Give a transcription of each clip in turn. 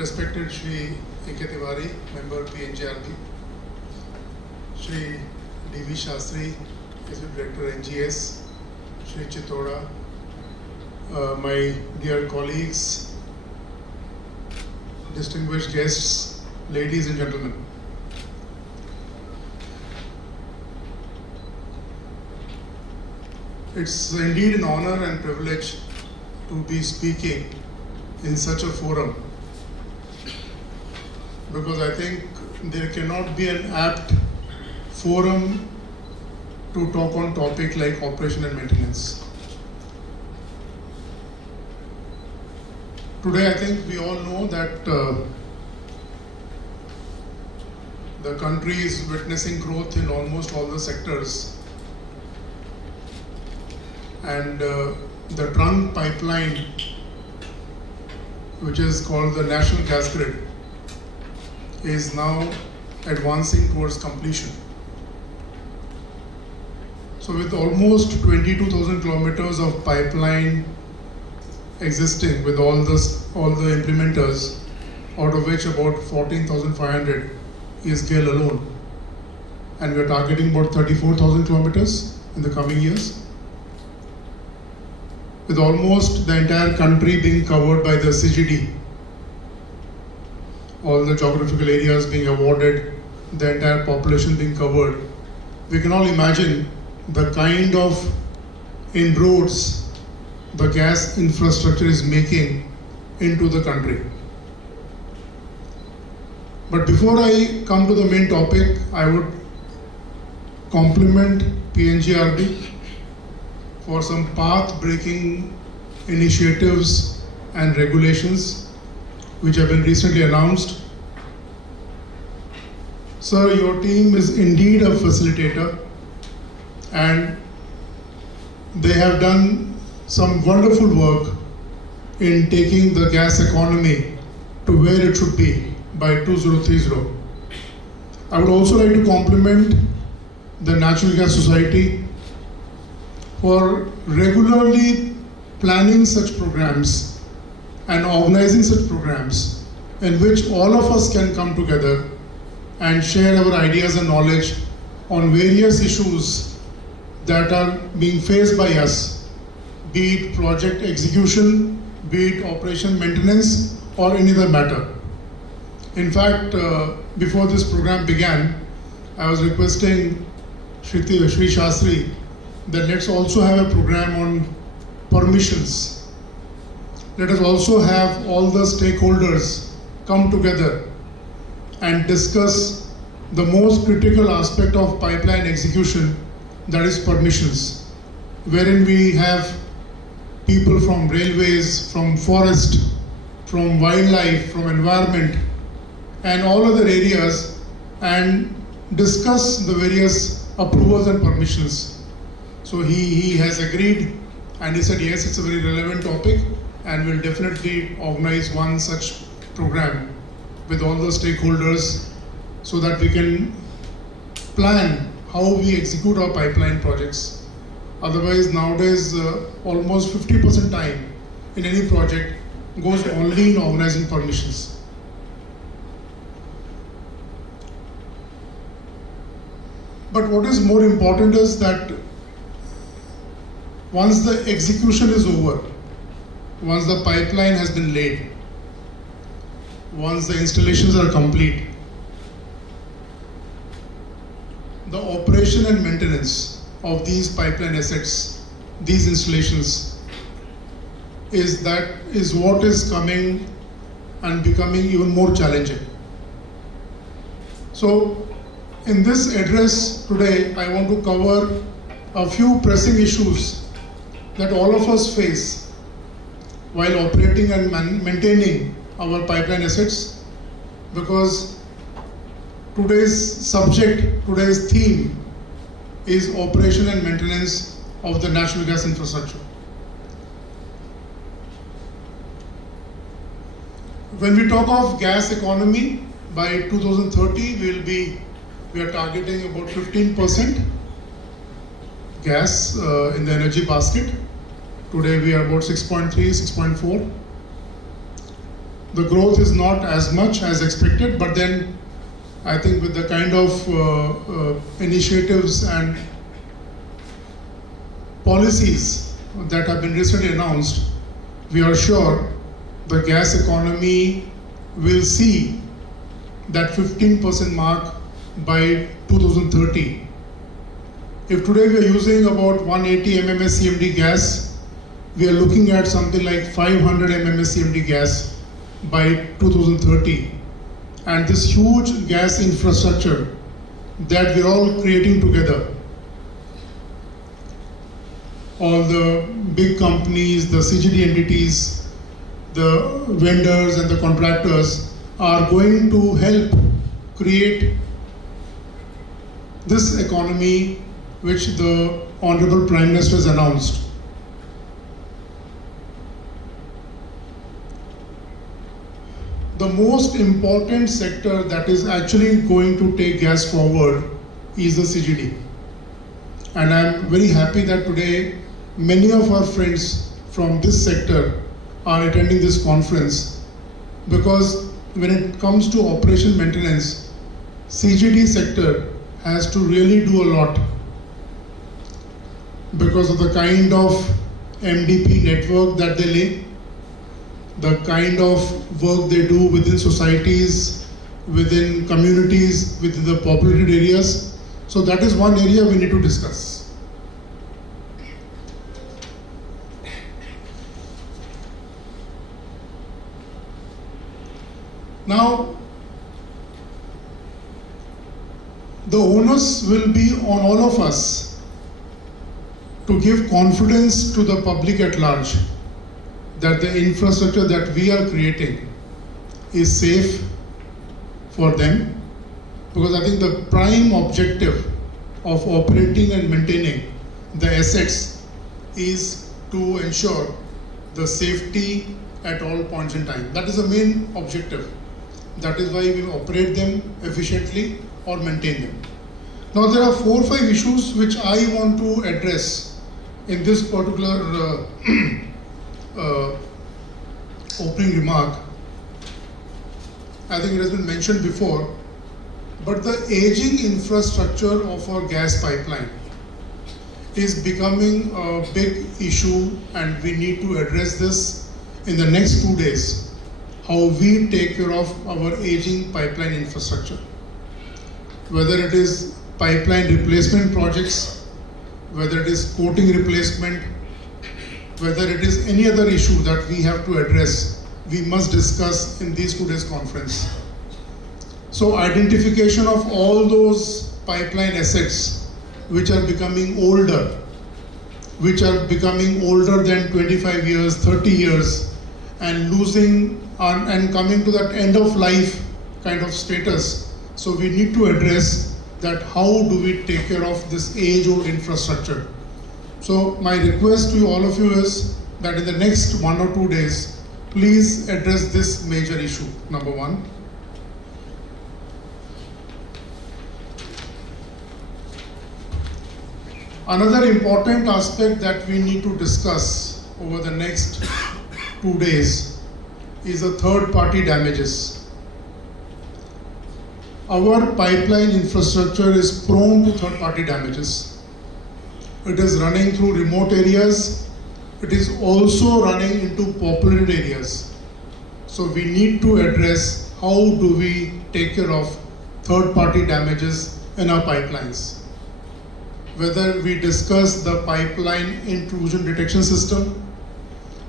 Respected Shri A.K. Tiwari, Member PNGRB, Shri D.V. Shastri, Executive Director NGS, Shri Chittoda, my dear colleagues, distinguished guests, ladies and gentlemen. It's indeed an honor and privilege to be speaking in such a forum, because I think there cannot be an apt forum to talk on topic like operation and maintenance. Today I think we all know that the country is witnessing growth in almost all the sectors, and the trunk pipeline, which is called the National Gas Grid, is now advancing towards completion. So with almost 22,000 kilometers of pipeline existing with all the implementers, out of which about 14,500 is GAIL alone, and we are targeting about 34,000 kilometers in the coming years, with almost the entire country being covered by the CGD, all the geographical areas being awarded, the entire population being covered. We can all imagine the kind of inroads the gas infrastructure is making into the country. But before I come to the main topic, I would compliment PNGRB for some path-breaking initiatives and regulations which have been recently announced. Sir, your team is indeed a facilitator, and they have done some wonderful work in taking the gas economy to where it should be by 2030. I would also like to compliment the Natural Gas Society for regularly planning such programs and organizing such programs in which all of us can come together and share our ideas and knowledge on various issues that are being faced by us, be it project execution, be it operation maintenance, or any other matter. In fact, before this program began, I was requesting Shri Shastri that let's also have a program on permissions. Let us also have all the stakeholders come together and discuss the most critical aspect of pipeline execution, that is permissions, wherein we have people from railways, from forest, from wildlife, from environment, and all other areas, and discuss the various approvals and permissions. So he has agreed, and he said yes, it's a very relevant topic, and we'll definitely organize one such program with all the stakeholders so that we can plan how we execute our pipeline projects. Otherwise, nowadays, almost 50% time in any project goes only in organizing permissions. But what is more important is that once the execution is over, once the pipeline has been laid, once the installations are complete, the operation and maintenance of these pipeline assets, these installations, is what is coming and becoming even more challenging. So, in this address today, I want to cover a few pressing issues that all of us face while operating and maintaining our pipeline assets, because today's subject, today's theme is operation and maintenance of the natural gas infrastructure. When we talk of gas economy, by 2030 we are targeting about 15% gas in the energy basket. Today we are about 6.3, 6.4. The growth is not as much as expected, but then I think with the kind of initiatives and policies that have been recently announced, we are sure the gas economy will see that 15% mark by 2030. If today we are using about 180 MMSCMD gas, we are looking at something like 500 MMSCMD gas by 2030. And this huge gas infrastructure that we're all creating together, all the big companies, the CGD entities, the vendors and the contractors are going to help create this economy which the Honorable Prime Minister has announced. The most important sector that is actually going to take gas forward is the CGD. And I'm very happy that today many of our friends from this sector are attending this conference, because when it comes to operation maintenance, CGD sector has to really do a lot because of the kind of MDP network that they lay, the kind of work they do within societies, within communities, within the populated areas. So that is one area we need to discuss. Now, the onus will be on all of us to give confidence to the public at large that the infrastructure that we are creating is safe for them. Because I think the prime objective of operating and maintaining the assets is to ensure the safety at all points in time. That is the main objective. That is why we operate them efficiently or maintain them. Now there are 4 or 5 issues which I want to address in this particular opening remark. I think it has been mentioned before, but the aging infrastructure of our gas pipeline is becoming a big issue, and we need to address this in the next 2 days, how we take care of our aging pipeline infrastructure. Whether it is pipeline replacement projects, whether it is coating replacement, whether it is any other issue that we have to address, we must discuss in these 2 days conference. So identification of all those pipeline assets which are becoming older than 25 years, 30 years, and losing and coming to that end of life kind of status. So we need to address that, how do we take care of this age-old infrastructure. So my request to all of you is that in the next 1 or 2 days, please address this major issue, number 1. Another important aspect that we need to discuss over the next 2 days is the third-party damages. Our pipeline infrastructure is prone to third-party damages. It is running through remote areas. It is also running into populated areas. So we need to address how do we take care of third-party damages in our pipelines. Whether we discuss the pipeline intrusion detection system,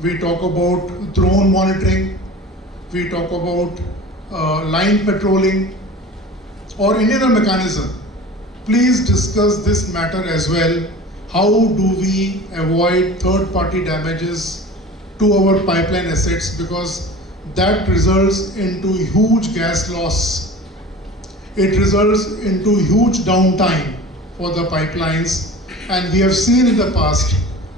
we talk about drone monitoring, we talk about line patrolling, or any other mechanism, please discuss this matter as well. How do we avoid third-party damages to our pipeline assets, because that results into huge gas loss. It results into huge downtime for the pipelines, and we have seen in the past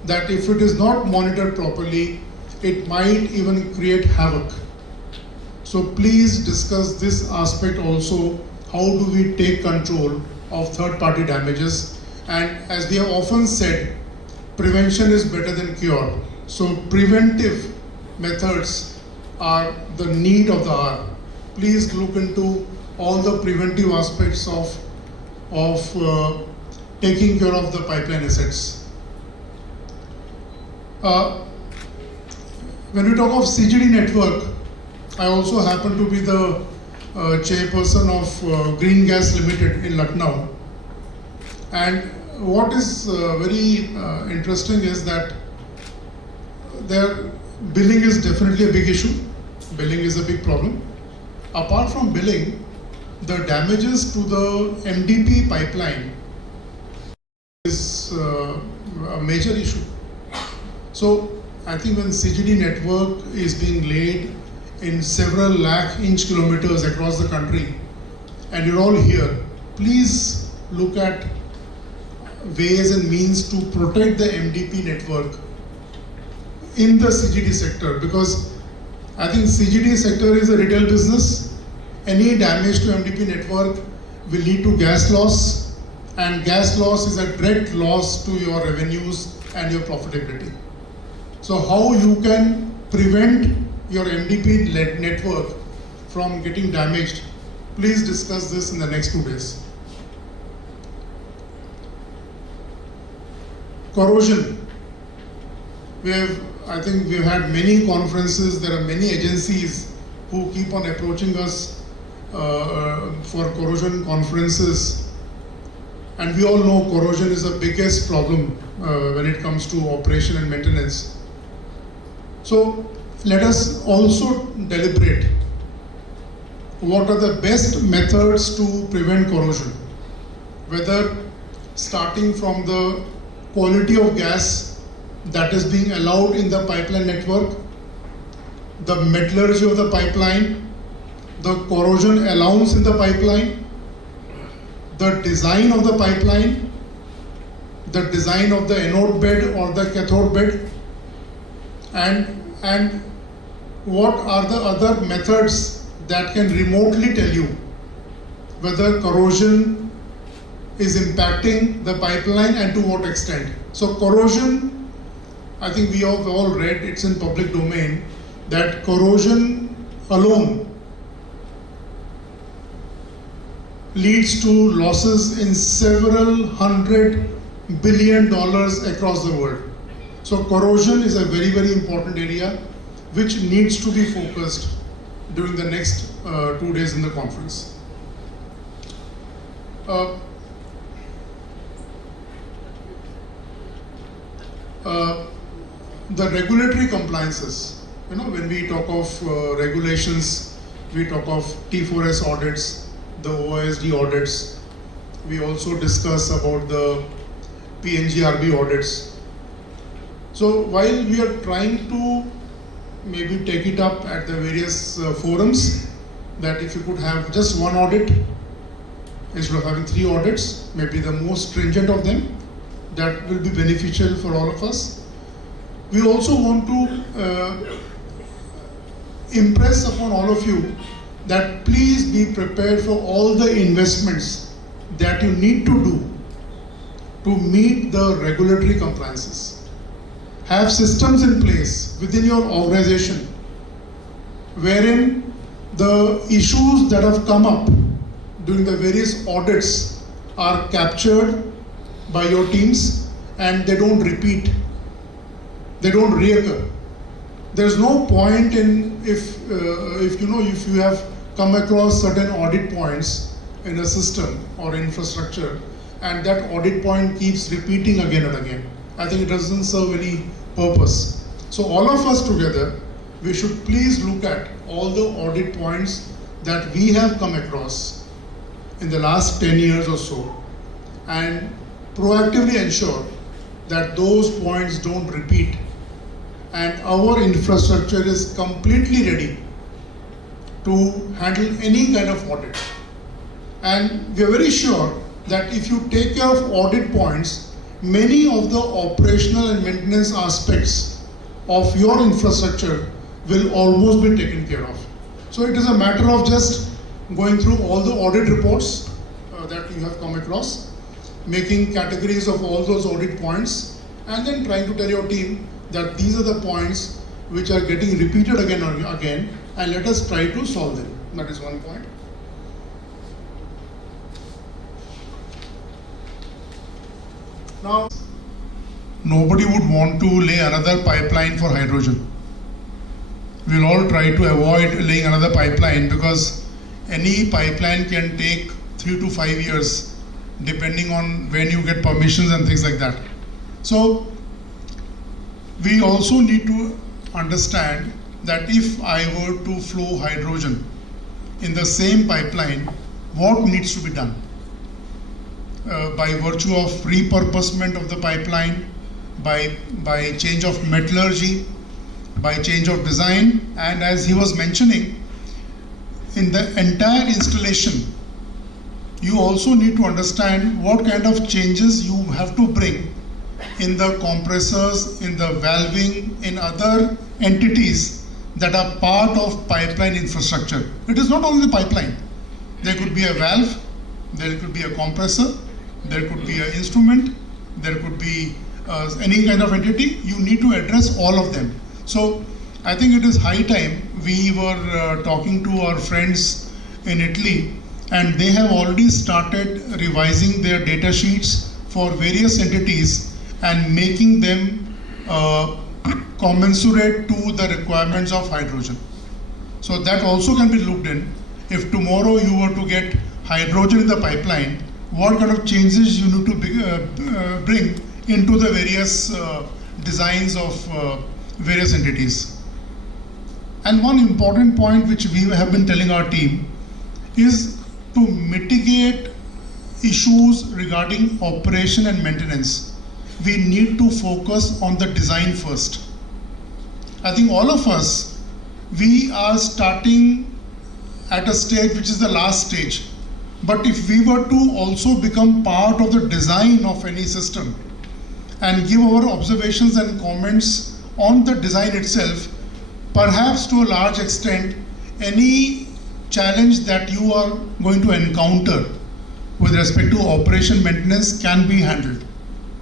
that if it is not monitored properly, it might even create havoc. So please discuss this aspect also. How do we take control of third-party damages? And as we have often said, prevention is better than cure. So preventive methods are the need of the hour. Please look into all the preventive aspects of taking care of the pipeline assets. When we talk of CGD network, I also happen to be the chairperson of Green Gas Limited in Lucknow. And what is very interesting is that their billing is definitely a big issue. Billing is a big problem. Apart from billing, the damages to the MDP pipeline is a major issue. So I think when CGD network is being laid in several lakh inch kilometers across the country, and you're all here, please look at ways and means to protect the MDP network in the CGD sector, because I think CGD sector is a retail business. Any damage to MDP network will lead to gas loss, and gas loss is a direct loss to your revenues and your profitability. So how you can prevent your MDP network from getting damaged, please discuss this in the next 2 days. Corrosion. I think we've had many conferences. There are many agencies who keep on approaching us for corrosion conferences. And we all know corrosion is the biggest problem when it comes to operation and maintenance. So let us also deliberate what are the best methods to prevent corrosion, whether starting from the quality of gas that is being allowed in the pipeline network, the metallurgy of the pipeline, the corrosion allowance in the pipeline, the design of the pipeline, the design of the anode bed or the cathode bed, and what are the other methods that can remotely tell you whether corrosion is impacting the pipeline and to what extent. So corrosion, I think we have all read, it's in public domain, that corrosion alone leads to losses in several $100 billion across the world. So corrosion is a very, very important area which needs to be focused during the next 2 days in the conference. The regulatory compliances, when we talk of regulations, we talk of T4S audits, the OISD audits. We also discuss about the PNGRB audits. So while we are trying to maybe take it up at the various forums, that if you could have just one audit instead of having 3 audits, maybe the most stringent of them, that will be beneficial for all of us. We also want to impress upon all of you that please be prepared for all the investments that you need to do to meet the regulatory compliances. Have systems in place within your organization wherein the issues that have come up during the various audits are captured by your teams and they don't repeat, they don't reoccur. There's no point in if you have come across certain audit points in a system or infrastructure and that audit point keeps repeating again and again. I think it doesn't serve any purpose. So all of us together, we should please look at all the audit points that we have come across in the last 10 years or so and proactively ensure that those points don't repeat and our infrastructure is completely ready to handle any kind of audit. And we are very sure that if you take care of audit points, many of the operational and maintenance aspects of your infrastructure will almost be taken care of. So it is a matter of just going through all the audit reports that you have come across, making categories of all those audit points, and then trying to tell your team that these are the points which are getting repeated again and again, and let us try to solve them. That is one point. Now, nobody would want to lay another pipeline for hydrogen. We'll all try to avoid laying another pipeline because any pipeline can take 3 to 5 years depending on when you get permissions and things like that. So we also need to understand that if I were to flow hydrogen in the same pipeline, what needs to be done? By virtue of repurposement of the pipeline, by change of metallurgy, by change of design, and as he was mentioning, in the entire installation, you also need to understand what kind of changes you have to bring in the compressors, in the valving, in other entities that are part of pipeline infrastructure. It is not only the pipeline. There could be a valve, there could be a compressor, there could be an instrument, there could be any kind of entity. You need to address all of them. So I think it is high time. We were talking to our friends in Italy, and they have already started revising their data sheets for various entities and making them commensurate to the requirements of hydrogen. So that also can be looked in. If tomorrow you were to get hydrogen in the pipeline, what kind of changes you need to bring into the various designs of various entities. And one important point which we have been telling our team is to mitigate issues regarding operation and maintenance. We need to focus on the design first. I think all of us, we are starting at a stage which is the last stage. But if we were to also become part of the design of any system and give our observations and comments on the design itself, perhaps to a large extent, any challenge that you are going to encounter with respect to operation maintenance can be handled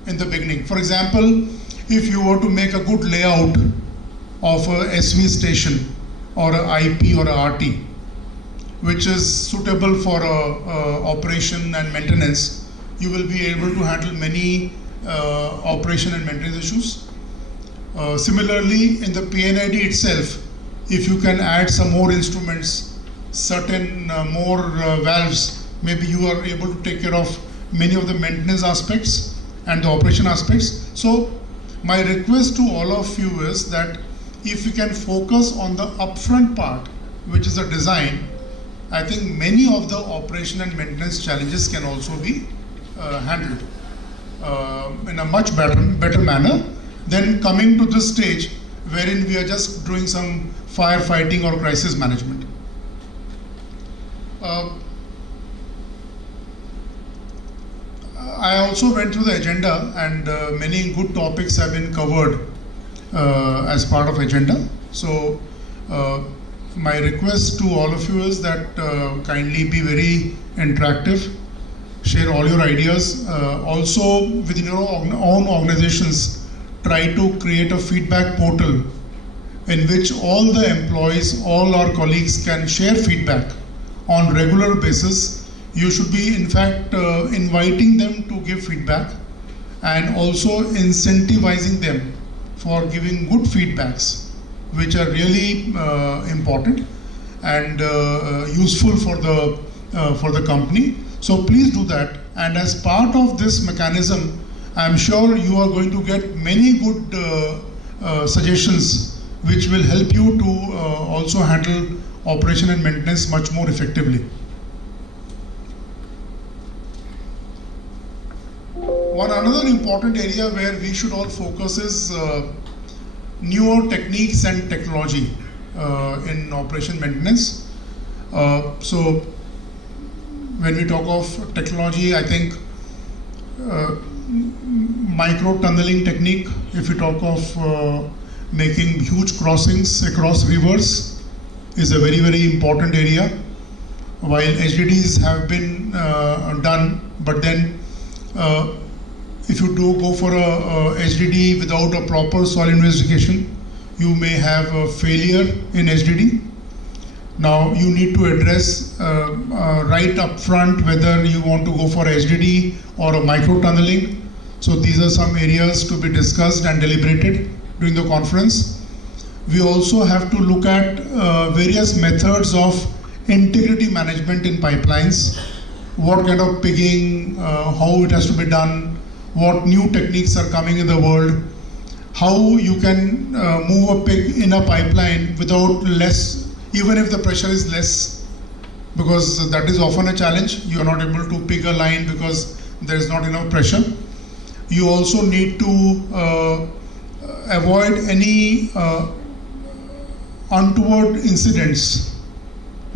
in the beginning. For example, if you were to make a good layout of a SV station or a IP or a RT, which is suitable for operation and maintenance, you will be able to handle many operation and maintenance issues. Similarly, in the PNID itself, if you can add some more instruments, certain more valves, maybe you are able to take care of many of the maintenance aspects and the operation aspects. So my request to all of you is that if you can focus on the upfront part, which is the design, I think many of the operation and maintenance challenges can also be handled in a much better manner than coming to this stage wherein we are just doing some firefighting or crisis management. I also went through the agenda, and many good topics have been covered as part of agenda. So my request to all of you is that kindly be very interactive, share all your ideas. Also within your own organizations, try to create a feedback portal in which all the employees, all our colleagues can share feedback on regular basis. You should be in fact inviting them to give feedback and also incentivizing them for giving good feedbacks, which are really important and useful for the company. So please do that. And as part of this mechanism, I'm sure you are going to get many good suggestions which will help you to also handle operation and maintenance much more effectively. One another important area where we should all focus is newer techniques and technology in operation maintenance. So when we talk of technology, I think micro tunneling technique, if we talk of making huge crossings across rivers, is a very, very important area. While HDDs have been done, but then if you do go for a HDD without a proper soil investigation, you may have a failure in HDD. Now you need to address right up front whether you want to go for HDD or a micro tunneling. So these are some areas to be discussed and deliberated during the conference. We also have to look at various methods of integrity management in pipelines. What kind of pigging, how it has to be done, what new techniques are coming in the world, how you can move a pig in a pipeline without less, even if the pressure is less, because that is often a challenge. You are not able to pig a line because there is not enough pressure. You also need to avoid any untoward incidents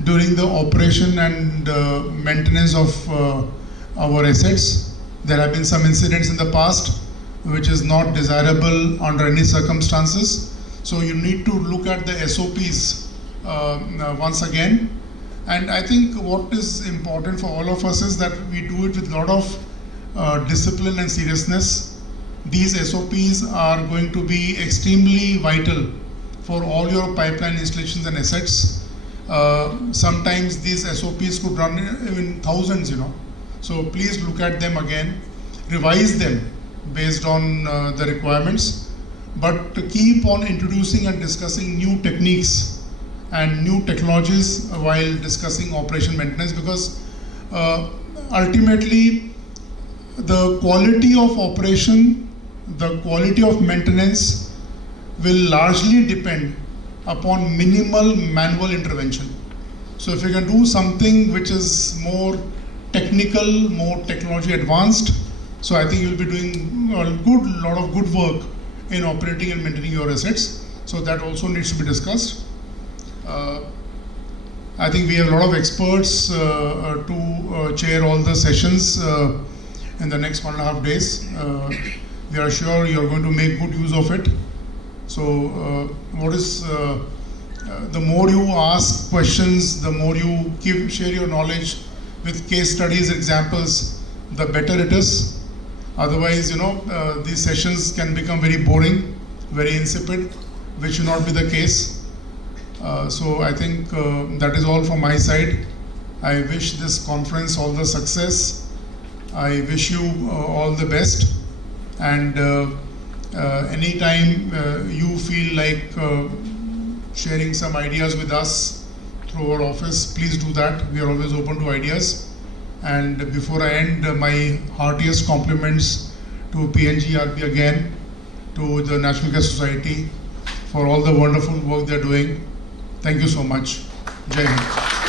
during the operation and maintenance of our assets. There have been some incidents in the past which is not desirable under any circumstances. So you need to look at the SOPs once again. And I think what is important for all of us is that we do it with a lot of discipline and seriousness. These SOPs are going to be extremely vital for all your pipeline installations and assets. Sometimes these SOPs could run in thousands, So please look at them again, revise them based on the requirements, but to keep on introducing and discussing new techniques and new technologies while discussing operation maintenance, because ultimately the quality of operation, the quality of maintenance will largely depend upon minimal manual intervention. So if you can do something which is more technical, more technology advanced, so I think you'll be doing a lot of good work in operating and maintaining your assets. So that also needs to be discussed. I think we have a lot of experts to chair all the sessions in the next 1.5 days. We are sure you're going to make good use of it. So the more you ask questions, the more you share your knowledge with case studies, examples, the better it is. Otherwise, these sessions can become very boring, very insipid, which should not be the case. So I think that is all from my side. I wish this conference all the success. I wish you all the best. And anytime you feel like sharing some ideas with us through our office, please do that. We are always open to ideas. And before I end, my heartiest compliments to PNGRB again, to the National Gas Society for all the wonderful work they're doing. Thank you so much. Jai Hind.